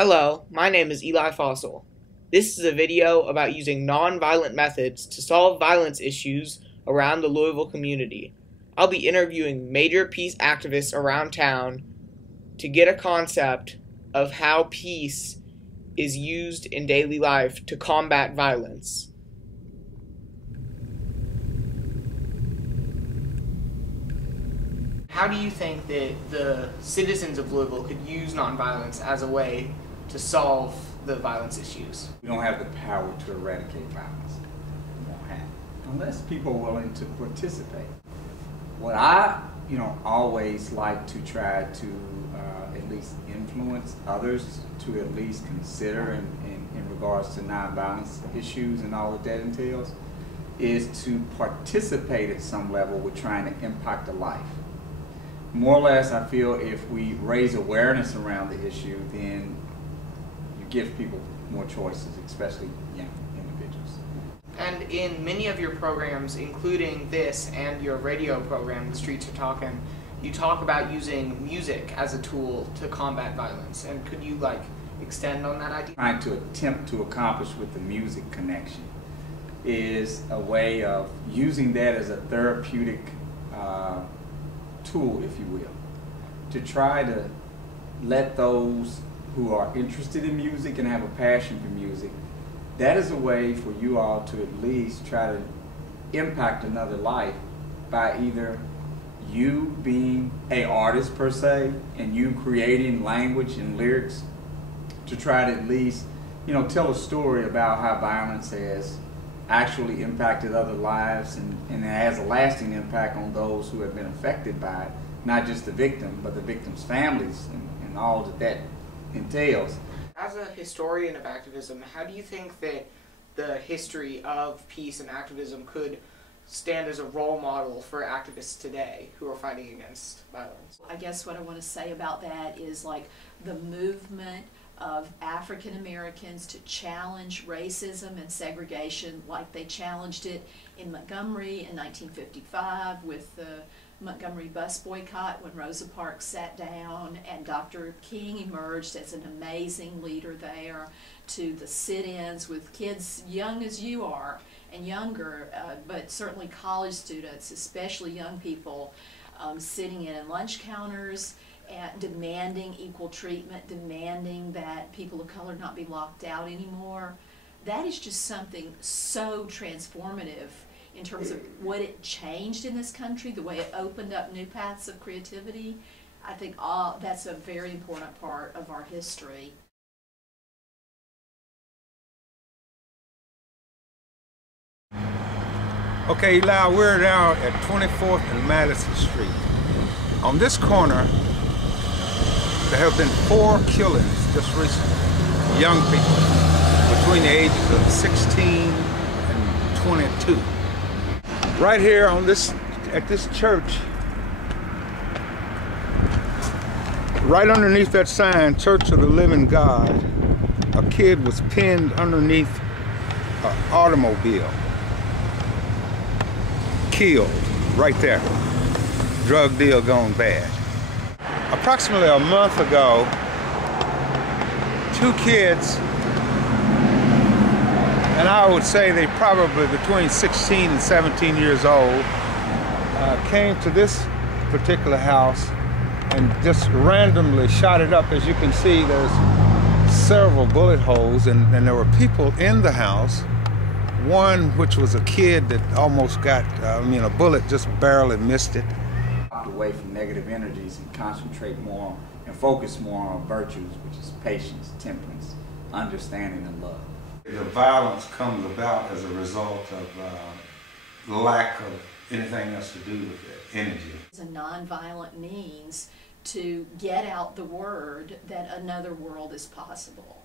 Hello, my name is Eli Fosl. This is a video about using non-violent methods to solve violence issues around the Louisville community. I'll be interviewing major peace activists around town to get a concept of how peace is used in daily life to combat violence. How do you think that the citizens of Louisville could use nonviolence as a way to solve the violence issues? We don't have the power to eradicate violence. We won't have it unless people are willing to participate. What I, always like to try to at least influence others to at least consider in regards to nonviolence issues and all that that entails is to participate at some level with trying to impact a life. More or less, I feel if we raise awareness around the issue, then you give people more choices, especially young individuals. And in many of your programs, including this and your radio program, The Streets Are Talking, you talk about using music as a tool to combat violence. And could you extend on that idea? Trying to attempt to accomplish with the music connection is a way of using that as a therapeutic tool, if you will, to try to let those who are interested in music and have a passion for music, that is a way for you all to at least try to impact another life by either you being an artist per se and you creating language and lyrics to try to at least tell a story about how violence has actually impacted other lives and it has a lasting impact on those who have been affected by it, not just the victim, but the victim's families and all that entails. As a historian of activism, how do you think that the history of peace and activism could stand as a role model for activists today who are fighting against violence? I guess what I want to say about that is the movement of African Americans to challenge racism and segregation like they challenged it in Montgomery in 1955 with the Montgomery bus boycott when Rosa Parks sat down and Dr. King emerged as an amazing leader there, to the sit-ins with kids young as you are and younger, but certainly college students, especially young people, sitting in lunch counters and demanding equal treatment, demanding that people of color not be locked out anymore. That is just something so transformative in terms of what it changed in this country, the way it opened up new paths of creativity. I think that's a very important part of our history. Okay, Eli, we're now at 24th and Madison Street. On this corner, there have been 4 killings just recently. Young people between the ages of 16 and 22. Right here at this church, right underneath that sign, Church of the Living God, a kid was pinned underneath an automobile. Killed right there. Drug deal gone bad. Approximately a month ago, 2 kids, and I would say they probably between 16 and 17 years old, came to this particular house and just randomly shot it up. As you can see, there's several bullet holes, and there were people in the house. One which was a kid that almost got, a bullet just barely missed it. Away from negative energies and concentrate more and focus more on virtues, which is patience, temperance, understanding, and love. The violence comes about as a result of lack of anything else to do with the energy. It's a nonviolent means to get out the word that another world is possible.